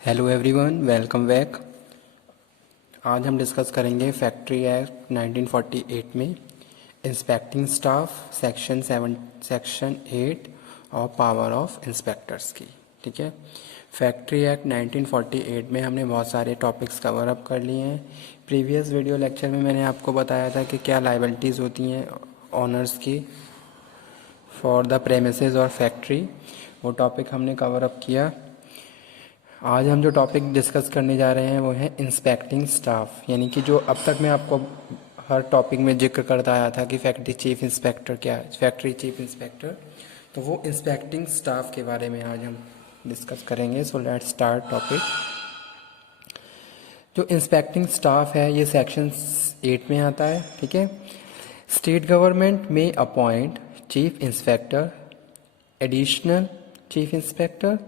Hello everyone, welcome back. आज हम discuss करेंगे फैक्ट्री एक्ट 1948 में इंस्पेक्टिंग स्टाफ सेक्शन 8 और पावर ऑफ इंस्पेक्टर्स की। ठीक है, फैक्ट्री एक्ट 1948 में हमने बहुत सारे टॉपिक्स कवर अप कर लिए हैं। प्रीवियस वीडियो लेक्चर में मैंने आपको बताया था कि क्या लायबिलिटीज़ होती हैं ऑनर्स की फॉर द प्रेमिसेस और फैक्ट्री, वो टॉपिक हमने कवर अप किया। आज हम जो टॉपिक डिस्कस करने जा रहे हैं वो है इंस्पेक्टिंग स्टाफ, यानी कि जो अब तक मैं आपको हर टॉपिक में जिक्र करता आया था कि फैक्ट्री चीफ इंस्पेक्टर क्या है, फैक्ट्री चीफ इंस्पेक्टर, तो वो इंस्पेक्टिंग स्टाफ के बारे में आज हम डिस्कस करेंगे। So let's start topic. जो इंस्पेक्टिंग स्टाफ है ये सेक्शन 8 में आता है। ठीक है, स्टेट गवर्नमेंट में appoint chief inspector, additional chief inspector,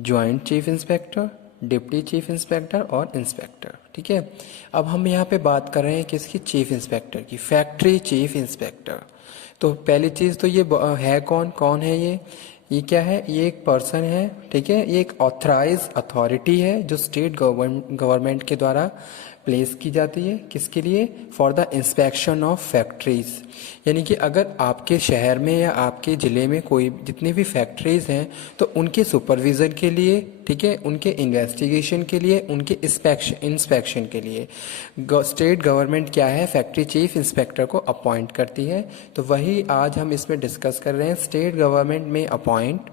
joint chief inspector, deputy chief inspector और इंस्पेक्टर। ठीक है, अब हम यहाँ पे बात कर रहे हैं किसकी? चीफ इंस्पेक्टर की, फैक्ट्री चीफ इंस्पेक्टर। तो पहली चीज़ तो ये है कौन है ये क्या है? ये एक पर्सन है। ठीक है, ये एक ऑथराइज अथॉरिटी है जो स्टेट गवर्नमेंट के द्वारा प्लेस की जाती है। किसके लिए? For the inspection of factories. यानी कि अगर आपके शहर में या आपके ज़िले में कोई जितनी भी फैक्ट्रीज हैं तो उनके सुपरविज़न के लिए, ठीक है, उनके इन्वेस्टिगेशन के लिए, उनके इंस्पेक्शन के लिए स्टेट गवर्नमेंट क्या है? फैक्ट्री चीफ इंस्पेक्टर को अपॉइंट करती है। तो वही आज हम इसमें डिस्कस कर रहे हैं। स्टेट गवर्नमेंट में appoint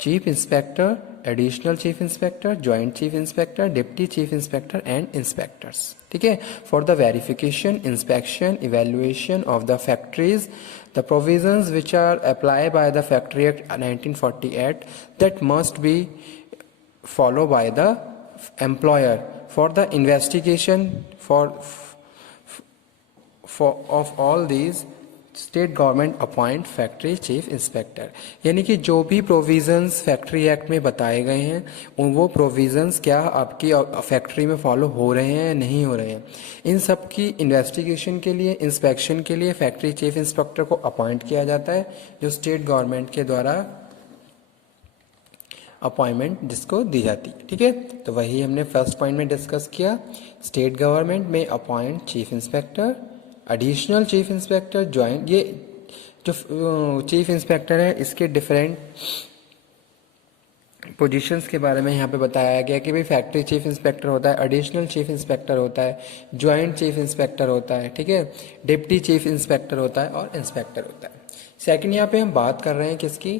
chief inspector, additional chief inspector, joint chief inspector, deputy chief inspector and inspectors. ठीक है, for the verification, inspection, evaluation of the factories, the provisions which are applied by the Factory Act 1948 that must be followed by the employer for the investigation of all these state government appoint factory chief inspector. यानी कि जो भी provisions factory act में बताए गए हैं वो provisions क्या आपकी फैक्ट्री में फॉलो हो रहे हैं या नहीं हो रहे हैं, इन सब की इन्वेस्टिगेशन के लिए, इंस्पेक्शन के लिए फैक्ट्री चीफ इंस्पेक्टर को अपॉइंट किया जाता है, जो स्टेट गवर्नमेंट के द्वारा अपॉइंटमेंट जिसको दी जाती है। ठीक है, तो वही हमने फर्स्ट पॉइंट में डिस्कस किया। स्टेट गवर्नमेंट में appoint chief inspector, additional chief inspector, joint. ये जो चीफ इंस्पेक्टर है इसके डिफरेंट पोजीशंस के बारे में यहाँ पे बताया गया कि भाई फैक्ट्री चीफ इंस्पेक्टर होता है, एडिशनल चीफ इंस्पेक्टर होता है, जॉइंट चीफ इंस्पेक्टर होता है, ठीक है, डिप्टी चीफ इंस्पेक्टर होता है और इंस्पेक्टर होता है। सेकंड यहाँ पे हम बात कर रहे हैं किसकी?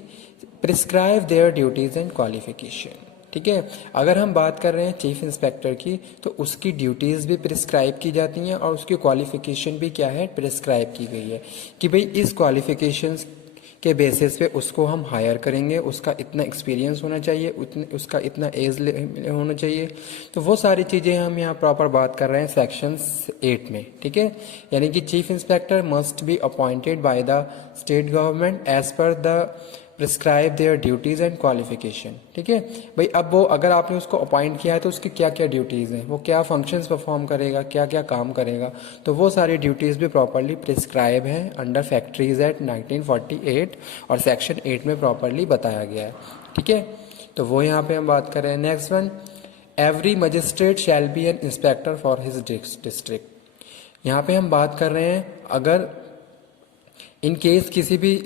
Prescribe their duties and qualification. ठीक है, अगर हम बात कर रहे हैं चीफ इंस्पेक्टर की तो उसकी ड्यूटीज़ भी प्रिस्क्राइब की जाती हैं और उसकी क्वालिफिकेशन भी क्या है? प्रिस्क्राइब की गई है कि भाई इस क्वालिफिकेशंस के बेसिस पे उसको हम हायर करेंगे, उसका इतना एक्सपीरियंस होना चाहिए, उसका इतना एज होना चाहिए। तो वो सारी चीज़ें हम यहाँ प्रॉपर बात कर रहे हैं सेक्शन 8 में। ठीक है, यानी कि chief inspector must be appointed by the state government as per the prescribe their duties and qualification. ठीक है भाई, अब वो अगर आपने उसको अपॉइंट किया है तो उसकी क्या क्या ड्यूटीज़ हैं, वो क्या फंक्शंस परफॉर्म करेगा, क्या क्या काम करेगा, तो वो सारी ड्यूटीज़ भी प्रॉपरली प्रिस्क्राइब हैं अंडर फैक्ट्रीज एक्ट 1948 और सेक्शन 8 में प्रॉपरली बताया गया है। ठीक है, तो वो यहाँ पे हम बात कर रहे हैं। Next one, every magistrate shall be an inspector for his district. यहाँ पे हम बात कर रहे हैं अगर इन केस किसी भी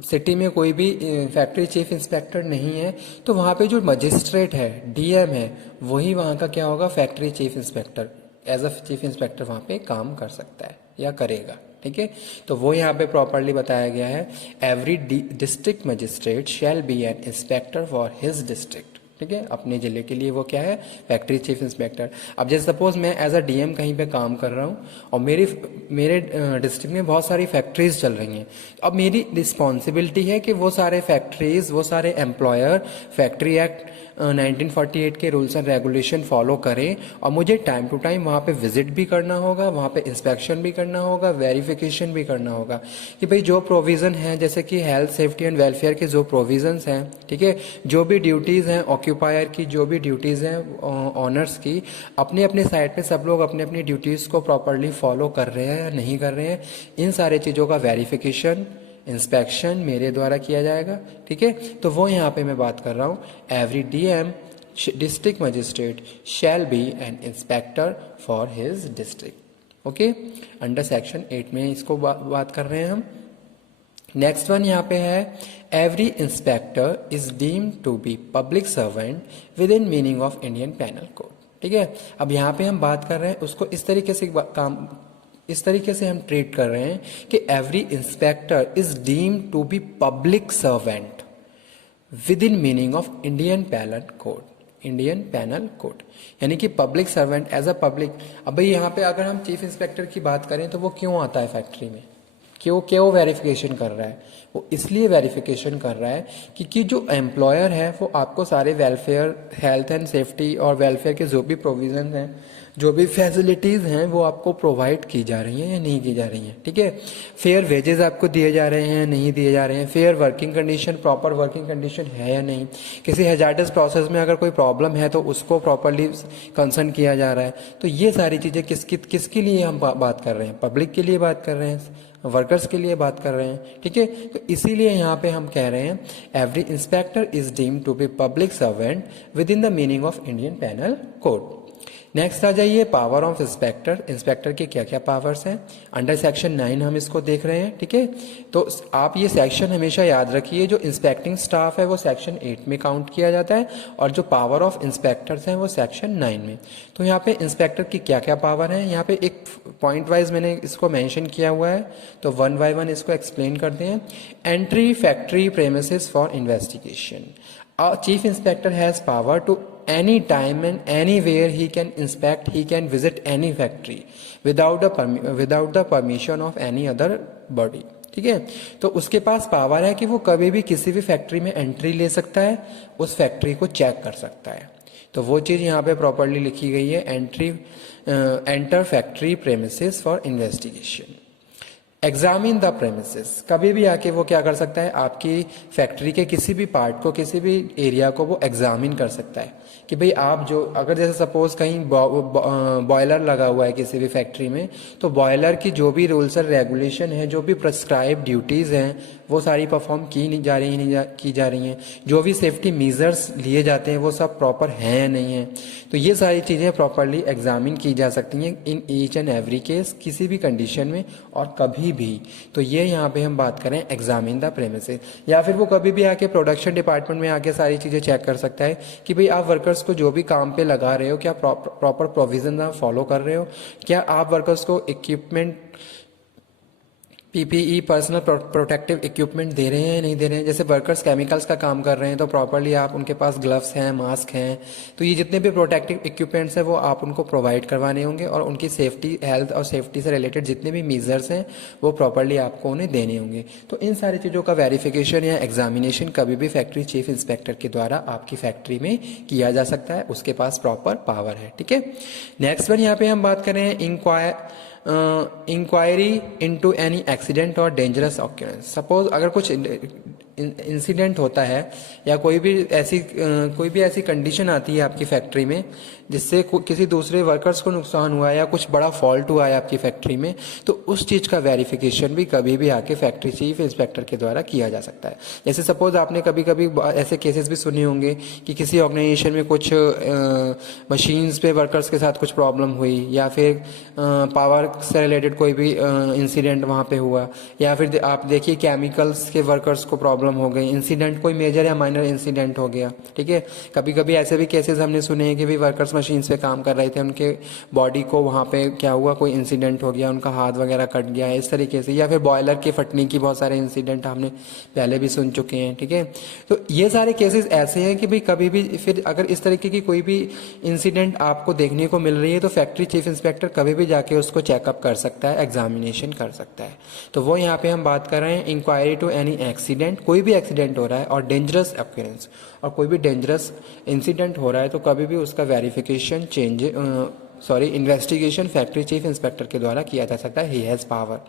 सिटी में कोई भी फैक्ट्री चीफ इंस्पेक्टर नहीं है तो वहाँ पे जो मजिस्ट्रेट है, डीएम है, वही वहाँ का क्या होगा? Factory chief inspector, as a chief inspector वहाँ पे काम कर सकता है या करेगा। ठीक है, तो वो यहाँ पे प्रॉपरली बताया गया है, every district magistrate shall be an inspector for his district. ठीक है, अपने ज़िले के लिए वो क्या है? Factory chief inspector. अब जैसे सपोज मैं एज अ डीएम कहीं पे काम कर रहा हूँ और मेरे डिस्ट्रिक्ट में बहुत सारी फैक्ट्रीज चल रही हैं। अब मेरी रिस्पॉन्सिबिलिटी है कि वो सारे फैक्ट्रीज, वो सारे एम्प्लॉयर फैक्ट्री एक्ट 1948 के रूल्स एंड रेगुलेशन फॉलो करें और मुझे टाइम टू टाइम वहाँ पे विजिट भी करना होगा, वहाँ पे इंस्पेक्शन भी करना होगा, वेरिफिकेशन भी करना होगा कि भाई जो प्रोविज़न है, जैसे कि हेल्थ सेफ्टी एंड वेलफेयर के जो प्रोविज़न्स हैं, ठीक है, जो भी ड्यूटीज़ हैं ऑक्यूपायर की, जो भी ड्यूटीज़ हैं ऑनर्स की, अपने अपने साइड पे सब लोग अपने अपनी ड्यूटीज़ को प्रॉपरली फॉलो कर रहे हैं या नहीं कर रहे हैं, इन सारे चीज़ों का वेरिफिकेशन, इंस्पेक्शन मेरे द्वारा किया जाएगा। ठीक है, तो वो यहाँ पे मैं बात कर रहा हूँ, every DM district magistrate shall be an inspector for his district. Okay, under section 8 में इसको बात कर रहे हैं हम. नेक्स्ट वन यहाँ पे है, every inspector is deemed to be public servant within meaning of Indian panel Code. ठीक है, अब यहाँ पे हम बात कर रहे हैं उसको इस तरीके से हम ट्रीट कर रहे हैं कि every inspector is deemed to be public servant within meaning of Indian panel Code. Indian panel Code यानी कि public servant as a public. अब भाई यहाँ पे अगर हम चीफ इंस्पेक्टर की बात करें तो वो क्यों आता है फैक्ट्री में, क्यों वेरिफिकेशन कर रहा है? वो इसलिए वेरिफिकेशन कर रहा है क्योंकि जो एम्प्लॉयर है वो आपको सारे वेलफेयर, हेल्थ एंड सेफ्टी और वेलफेयर के जो भी प्रोविजन हैं, जो भी फैसिलिटीज़ हैं वो आपको प्रोवाइड की जा रही हैं या नहीं की जा रही हैं. ठीक है, फेयर वेजेस आपको दिए जा रहे हैं नहीं दिए जा रहे हैं, fair working condition, proper working condition है या नहीं, किसी हैजार्डस प्रोसेस में अगर कोई प्रॉब्लम है तो उसको प्रॉपरली कंसर्न किया जा रहा है. तो ये सारी चीज़ें किसके लिए हम बात कर रहे हैं? पब्लिक के लिए बात कर रहे हैं, वर्कर्स के लिए बात कर रहे हैं. ठीक है, तो इसीलिए यहाँ पे हम कह रहे हैं every inspector is deemed to be public servant within the meaning of Indian panel code. Next आ जाइए, पावर ऑफ इंस्पेक्टर. इंस्पेक्टर के क्या क्या पावर्स हैं? अंडर सेक्शन 9 हम इसको देख रहे हैं. ठीक है, तो आप ये सेक्शन हमेशा याद रखिए, जो इंस्पेक्टिंग स्टाफ है वो सेक्शन 8 में काउंट किया जाता है और जो पावर ऑफ इंस्पेक्टर्स हैं वो सेक्शन 9 में. तो यहाँ पे इंस्पेक्टर की क्या क्या पावर है, यहाँ पे एक पॉइंट वाइज मैंने इसको मेंशन किया हुआ है, तो वन बाय वन इसको एक्सप्लेन करते हैं. Entry factory premises for investigation. Chief inspector has power to any time and anywhere he can inspect, he can visit any factory without the permission of any other body. ठीक है, तो उसके पास power है कि वो कभी भी किसी भी फैक्ट्री में एंट्री ले सकता है, उस फैक्ट्री को चेक कर सकता है. तो वो चीज़ यहाँ पे प्रॉपरली लिखी गई है, enter factory premises for investigation. Examine the premises, कभी भी आके वो क्या कर सकता है, आपकी फैक्ट्री के किसी भी पार्ट को, किसी भी एरिया को वो एग्जामिन कर सकता है कि भाई आप जो, अगर जैसे सपोज कहीं बॉयलर लगा हुआ है किसी भी फैक्ट्री में, तो बॉयलर की जो भी रूल्स और रेगुलेशन है, जो भी प्रिस्क्राइब ड्यूटीज़ हैं वो सारी परफॉर्म की जा रही हैं, जो भी सेफ्टी मेजर्स लिए जाते हैं वो सब प्रॉपर हैं या नहीं है. तो ये सारी चीज़ें प्रॉपरली एग्जामिन की जा सकती हैं in each and every case, किसी भी कंडीशन में और कभी भी. तो ये यहाँ पे हम बात करें एग्जामिन द प्रेमिसेस. या फिर वो कभी भी आके प्रोडक्शन डिपार्टमेंट में आके सारी चीज़ें चेक कर सकता है कि भाई आप वर्कर्स को जो भी काम पे लगा रहे हो क्या प्रॉपर प्रोविजन आप फॉलो कर रहे हो, क्या आप वर्कर्स को equipment, PPE personal protective equipment दे रहे हैं नहीं दे रहे हैं. जैसे वर्कर्स केमिकल्स का काम कर रहे हैं तो प्रॉपरली आप उनके पास ग्लव्स हैं, मास्क हैं, तो ये जितने भी प्रोटेक्टिव इक्विपमेंट्स हैं वो आप उनको प्रोवाइड करवाने होंगे और उनकी सेफ्टी, हेल्थ और सेफ्टी से रिलेटेड जितने भी मेजर्स हैं वो प्रॉपरली आपको उन्हें देने होंगे. तो इन सारी चीज़ों का वेरिफिकेशन या एग्जामिनेशन कभी भी फैक्ट्री चीफ इंस्पेक्टर के द्वारा आपकी फैक्ट्री में किया जा सकता है, उसके पास प्रॉपर पावर है. ठीक है, नेक्स्ट वन यहाँ पे हम बात करें इंक्वायरी इनटू एनी एक्सीडेंट और डेंजरस ऑक्यूरेंस. सपोज अगर कुछ इंसिडेंट होता है या कोई भी ऐसी कंडीशन आती है आपकी फैक्ट्री में जिससे किसी दूसरे वर्कर्स को नुकसान हुआ या कुछ बड़ा फॉल्ट हुआ है आपकी फैक्ट्री में, तो उस चीज़ का वेरिफिकेशन भी कभी भी आके फैक्ट्री चीफ इंस्पेक्टर के द्वारा किया जा सकता है. जैसे सपोज आपने कभी कभी ऐसे केसेस भी सुने होंगे कि किसी ऑर्गेनाइजेशन में कुछ मशीन्स पे वर्कर्स के साथ कुछ प्रॉब्लम हुई या फिर पावर से रिलेटेड कोई भी इंसिडेंट वहाँ पे हुआ, या फिर आप देखिए केमिकल्स के वर्कर्स को प्रॉब्लम हो गई, इंसिडेंट कोई मेजर या माइनर इंसिडेंट हो गया. ठीक है, कभी कभी ऐसे भी केसेस हमने सुने हैं कि भी वर्कर्स मशीन पे काम कर रहे थे, उनके बॉडी को वहाँ पे क्या हुआ, कोई इंसिडेंट हो गया, उनका हाथ वगैरह कट गया, इस तरीके से, या फिर बॉयलर के फटने की बहुत सारे इंसिडेंट हमने पहले भी सुन चुके हैं. ठीक है, तो ये सारे केसेस ऐसे हैं कि भाई कभी भी फिर अगर इस तरीके की कोई भी इंसिडेंट आपको देखने को मिल रही है तो फैक्ट्री चीफ इंस्पेक्टर कभी भी जाके उसको चेकअप कर सकता है, एग्जामिनेशन कर सकता है. तो वो यहाँ पे हम बात कर रहे हैं इंक्वायरी टू एनी एक्सीडेंट, कोई भी एक्सीडेंट हो रहा है और डेंजरस ऑक्यूरेंस, और कोई भी डेंजरस इंसिडेंट हो रहा है तो कभी भी उसका verification sorry investigation factory chief inspector के द्वारा किया जा सकता है, ही हैज़ पावर।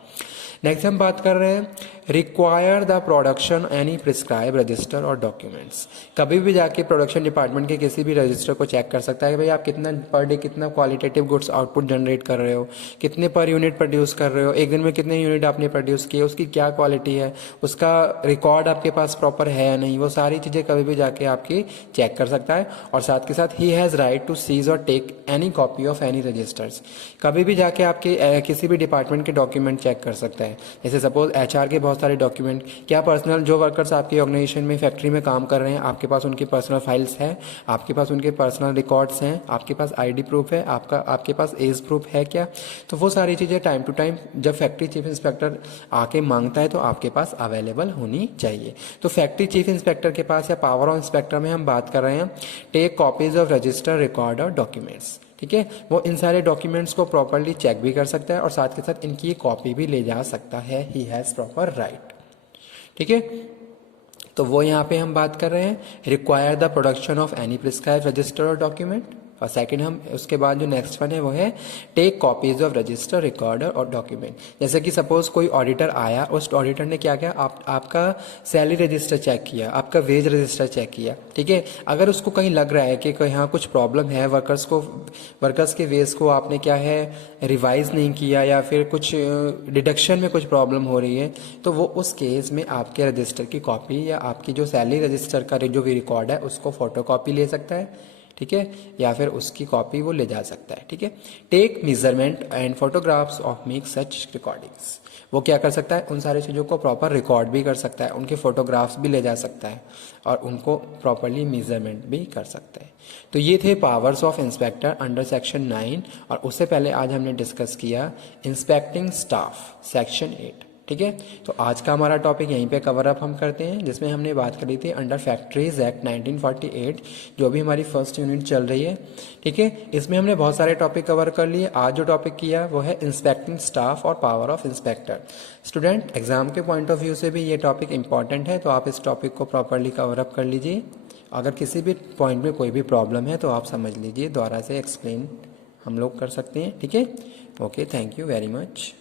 नेक्स्ट हम बात कर रहे हैं require the production any prescribe register और डॉक्यूमेंट्स। कभी भी जाके प्रोडक्शन डिपार्टमेंट के किसी भी रजिस्टर को चेक कर सकता है कि भाई आप कितना पर डे कितना क्वालिटेटिव गुड्स आउटपुट जनरेट कर रहे हो, कितने पर यूनिट प्रोड्यूस कर रहे हो, एक दिन में कितने यूनिट आपने प्रोड्यूस किए, उसकी क्या क्वालिटी है, उसका रिकॉर्ड आपके पास प्रॉपर है या नहीं, वो सारी चीज़ें कभी भी जाके आपकी चेक कर सकता है। और साथ के साथ ही हैज़ राइट टू सीज और take any copy of any registers. कभी भी जाके आपके किसी भी डिपार्टमेंट के डॉक्यूमेंट चेक कर सकता है। जैसे सपोज एचआर के बहुत सारे डॉक्यूमेंट, क्या पर्सनल जो वर्कर्स आपके ऑर्गेनाइजेशन में फैक्ट्री में काम कर रहे हैं, आपके पास उनकी पर्सनल फाइल्स है, आपके पास उनके पर्सनल रिकॉर्ड्स हैं, आपके पास आईडी प्रूफ है, आपके पास एज प्रूफ है क्या, तो वो सारी चीज़ें टाइम टू टाइम जब फैक्ट्री चीफ इंस्पेक्टर आके मांगता है तो आपके पास अवेलेबल होनी चाहिए। तो फैक्ट्री चीफ इंस्पेक्टर के पास या पावर ऑफ इंस्पेक्टर में हम बात कर रहे हैं take copies of register record और डॉक्यूमेंट्स। ठीक है, वो इन सारे डॉक्यूमेंट्स को प्रॉपरली चेक भी कर सकता है और साथ के साथ इनकी कॉपी भी ले जा सकता है, ही हैज़ प्रॉपर राइट। ठीक है, तो वो यहाँ पे हम बात कर रहे हैं require the production of any prescribe register और डॉक्यूमेंट। और सेकंड हम उसके बाद जो नेक्स्ट वन है वो है take copies of register recorder और डॉक्यूमेंट। जैसे कि सपोज कोई ऑडिटर आया, उस ऑडिटर ने क्या किया, आपका सैलरी रजिस्टर चेक किया, आपका वेज रजिस्टर चेक किया। ठीक है, अगर उसको कहीं लग रहा है कि यहाँ कुछ प्रॉब्लम है, वर्कर्स के वेज को आपने क्या है रिवाइज नहीं किया या फिर कुछ डिडक्शन में कुछ प्रॉब्लम हो रही है, तो वो उस केस में आपके रजिस्टर की कॉपी या आपकी जो सैलरी रजिस्टर का जो भी रिकॉर्ड है उसको फोटोकॉपी ले सकता है। ठीक है, या फिर उसकी कॉपी वो ले जा सकता है। ठीक है, take measurement and photographs of make such recordings. वो क्या कर सकता है, उन सारी चीज़ों को प्रॉपर रिकॉर्ड भी कर सकता है, उनके फोटोग्राफ्स भी ले जा सकता है और उनको प्रॉपरली मेजरमेंट भी कर सकता है। तो ये थे powers of inspector under section 9। और उससे पहले आज हमने डिस्कस किया इंस्पेक्टिंग स्टाफ सेक्शन 8। ठीक है, तो आज का हमारा टॉपिक यहीं पे कवर अप हम करते हैं, जिसमें हमने बात करी थी अंडर फैक्ट्रीज एक्ट 1948, जो भी हमारी फर्स्ट यूनिट चल रही है। ठीक है, इसमें हमने बहुत सारे टॉपिक कवर कर लिए। आज जो टॉपिक किया वो है इंस्पेक्टिंग स्टाफ और power of inspector. Student, exam के पॉइंट ऑफ व्यू से भी ये टॉपिक इंपॉर्टेंट है, तो आप इस टॉपिक को प्रॉपरली कवर अप कर लीजिए। अगर किसी भी पॉइंट में कोई भी प्रॉब्लम है तो आप समझ लीजिए, दोबारा से एक्सप्लेन हम लोग कर सकते हैं। ठीक है, okay, thank you very much.